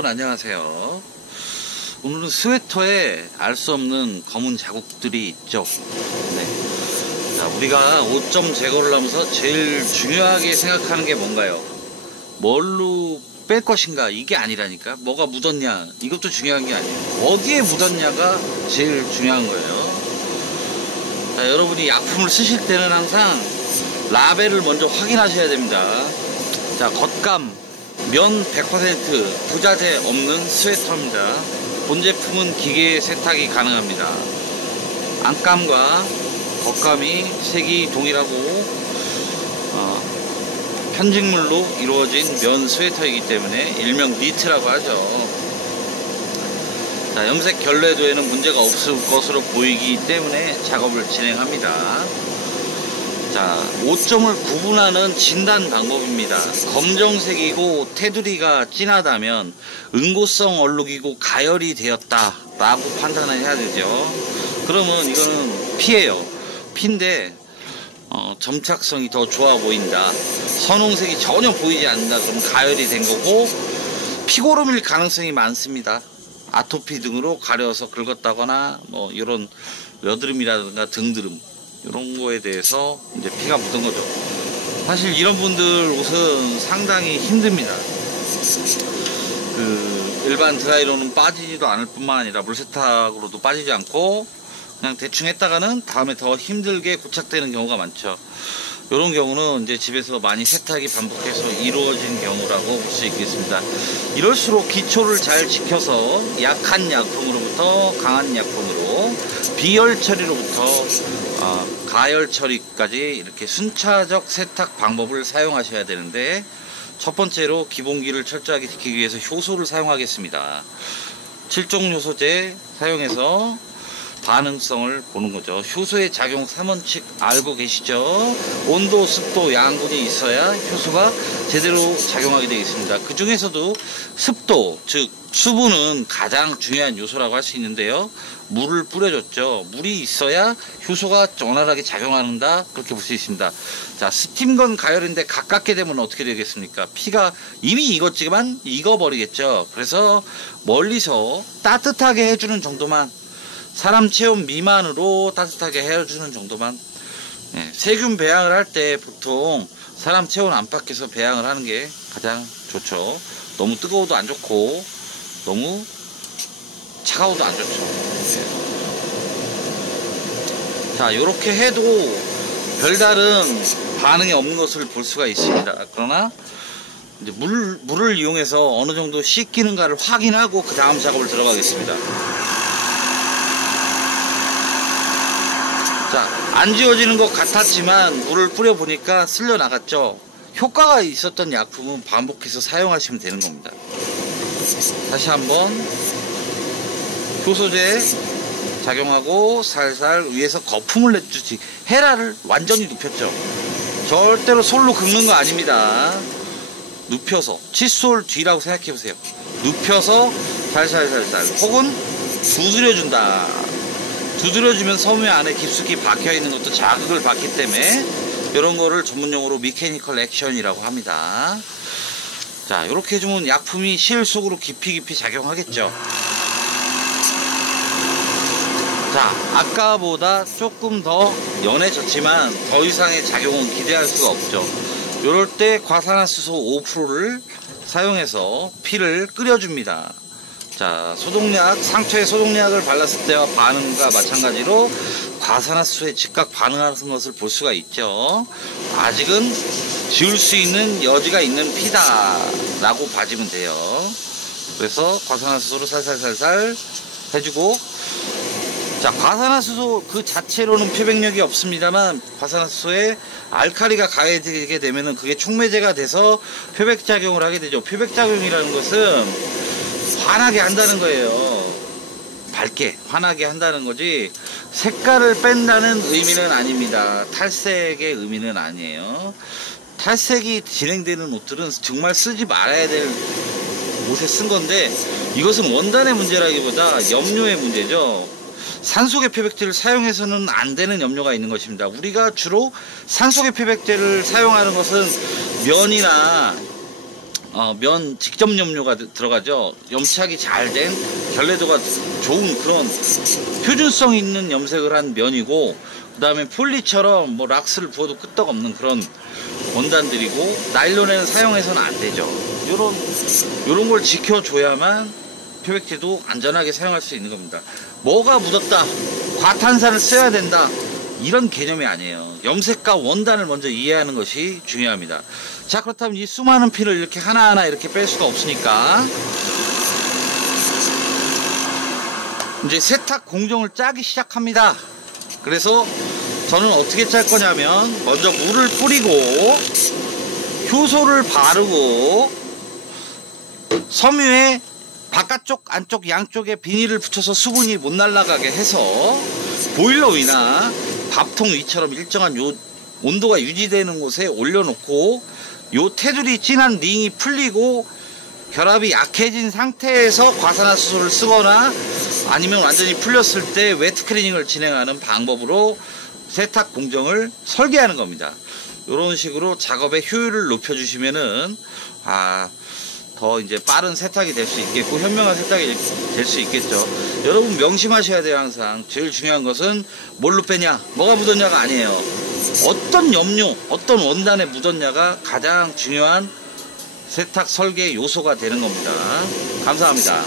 여러분 안녕하세요. 오늘은 스웨터에 알 수 없는 검은 자국들이 있죠. 네. 자, 우리가 5점 제거를 하면서 제일 중요하게 생각하는 게 뭔가요? 뭘로 뺄 것인가? 이게 아니라니까. 뭐가 묻었냐? 이것도 중요한 게 아니에요. 어디에 묻었냐가 제일 중요한 거예요. 자, 여러분이 약품을 쓰실 때는 항상 라벨을 먼저 확인하셔야 됩니다. 자, 겉감 면 100% 부자재 없는 스웨터입니다. 본 제품은 기계 세탁이 가능합니다. 안감과 겉감이 색이 동일하고 편직물로 이루어진 면 스웨터이기 때문에 일명 니트라고 하죠. 자, 염색 결례도에는 문제가 없을 것으로 보이기 때문에 작업을 진행합니다. 자, 5점을 구분하는 진단 방법입니다. 검정색이고 테두리가 진하다면 응고성 얼룩이고 가열이 되었다 라고 판단을 해야 되죠. 그러면 이거는 피예요. 피인데 점착성이 더 좋아 보인다. 선홍색이 전혀 보이지 않는다. 그러면 가열이 된 거고, 피고름일 가능성이 많습니다. 아토피 등으로 가려서 긁었다거나 뭐 이런 여드름이라든가 등드름 이런 거에 대해서 이제 피가 묻은 거죠. 사실 이런 분들 옷은 상당히 힘듭니다. 일반 드라이로는 빠지지도 않을 뿐만 아니라 물세탁으로도 빠지지 않고 그냥 대충 했다가는 다음에 더 힘들게 고착되는 경우가 많죠. 이런 경우는 이제 집에서 많이 세탁이 반복해서 이루어진 경우라고 볼 수 있겠습니다. 이럴수록 기초를 잘 지켜서 약한 약품으로부터 강한 약품으로, 비열 처리로부터 가열 처리까지 이렇게 순차적 세탁 방법을 사용하셔야 되는데, 첫 번째로 기본기를 철저하게 지키기 위해서 효소를 사용하겠습니다. 7종 효소제 사용해서 반응성을 보는 거죠. 효소의 작용 3원칙 알고 계시죠? 온도, 습도, 양분이 있어야 효소가 제대로 작용하게 되어 있습니다. 그 중에서도 습도, 즉 수분은 가장 중요한 요소라고 할 수 있는데요. 물을 뿌려줬죠. 물이 있어야 효소가 원활하게 작용한다, 그렇게 볼 수 있습니다. 자, 스팀건 가열인데 가깝게 되면 어떻게 되겠습니까? 피가 이미 익었지만 익어버리겠죠. 그래서 멀리서 따뜻하게 해주는 정도만, 사람 체온 미만으로 따뜻하게 해주는 정도만. 세균 배양을 할 때 보통 사람 체온 안팎에서 배양을 하는 게 가장 좋죠. 너무 뜨거워도 안 좋고 너무 차가워도 안 좋죠. 자, 이렇게 해도 별다른 반응이 없는 것을 볼 수가 있습니다. 그러나 이제 물을 이용해서 어느 정도 씻기는가를 확인하고 그 다음 작업을 들어가겠습니다. 자, 안 지워지는 것 같았지만 물을 뿌려보니까 쓸려 나갔죠. 효과가 있었던 약품은 반복해서 사용하시면 되는 겁니다. 다시 한번 효소제 작용하고 살살 위에서 거품을 내주지. 헤라를 완전히 눕혔죠. 절대로 솔로 긁는 거 아닙니다. 눕혀서, 칫솔 뒤라고 생각해 보세요. 눕혀서 살살살살, 혹은 두드려준다. 두드려주면 섬유 안에 깊숙이 박혀있는 것도 자극을 받기 때문에 이런 거를 전문용어로 미케니컬 액션이라고 합니다. 자, 이렇게 해주면 약품이 실 속으로 깊이 작용하겠죠. 자, 아까보다 조금 더 연해졌지만 더 이상의 작용은 기대할 수가 없죠. 이럴 때 과산화수소 5%를 사용해서 피를 끓여줍니다. 자, 소독약, 상처에 소독약을 발랐을 때와 반응과 마찬가지로 과산화수소에 즉각 반응하는 것을 볼 수가 있죠. 아직은 지울 수 있는 여지가 있는 피다 라고 봐주면 돼요. 그래서 과산화수소를 살살살살 해주고, 자, 과산화수소 그 자체로는 표백력이 없습니다만 과산화수소에 알칼리가 가해지게 되면은 그게 촉매제가 돼서 표백작용을 하게 되죠. 표백작용이라는 것은 환하게 한다는 거예요. 밝게 환하게 한다는 거지 색깔을 뺀다는 의미는 아닙니다. 탈색의 의미는 아니에요. 탈색이 진행되는 옷들은 정말 쓰지 말아야 될 옷에 쓴 건데, 이것은 원단의 문제라기보다 염료의 문제죠. 산소계 표백제를 사용해서는 안 되는 염료가 있는 것입니다. 우리가 주로 산소계 표백제를 사용하는 것은 면이나 면 직접 염료가 들어가죠. 염착이 잘 된 결례도가 좋은 그런 표준성 있는 염색을 한 면이고, 그 다음에 폴리처럼 뭐 락스를 부어도 끄떡없는 그런 원단들이고, 나일론에는 사용해서는 안 되죠. 요런 걸 지켜줘야만 표백제도 안전하게 사용할 수 있는 겁니다. 뭐가 묻었다, 과탄산을 써야 된다, 이런 개념이 아니에요. 염색과 원단을 먼저 이해하는 것이 중요합니다. 자, 그렇다면 이 수많은 피를 이렇게 하나하나 이렇게 뺄 수가 없으니까 이제 세탁 공정을 짜기 시작합니다. 그래서 저는 어떻게 짤 거냐면, 먼저 물을 뿌리고 효소를 바르고 섬유에 바깥쪽 안쪽 양쪽에 비닐을 붙여서 수분이 못 날아가게 해서 보일러 위나 밥통 위처럼 일정한 요 온도가 유지되는 곳에 올려놓고, 요 테두리 진한 링이 풀리고 결합이 약해진 상태에서 과산화수소를 쓰거나 아니면 완전히 풀렸을 때 웨트 클리닝을 진행하는 방법으로 세탁 공정을 설계하는 겁니다. 이런 식으로 작업의 효율을 높여주시면은 더 이제 빠른 세탁이 될 수 있겠고 현명한 세탁이 될 수 있겠죠. 여러분 명심하셔야 돼요. 항상 제일 중요한 것은 뭘로 빼냐, 뭐가 묻었냐가 아니에요. 어떤 염료, 어떤 원단에 묻었냐가 가장 중요한 세탁 설계 요소가 되는 겁니다. 감사합니다.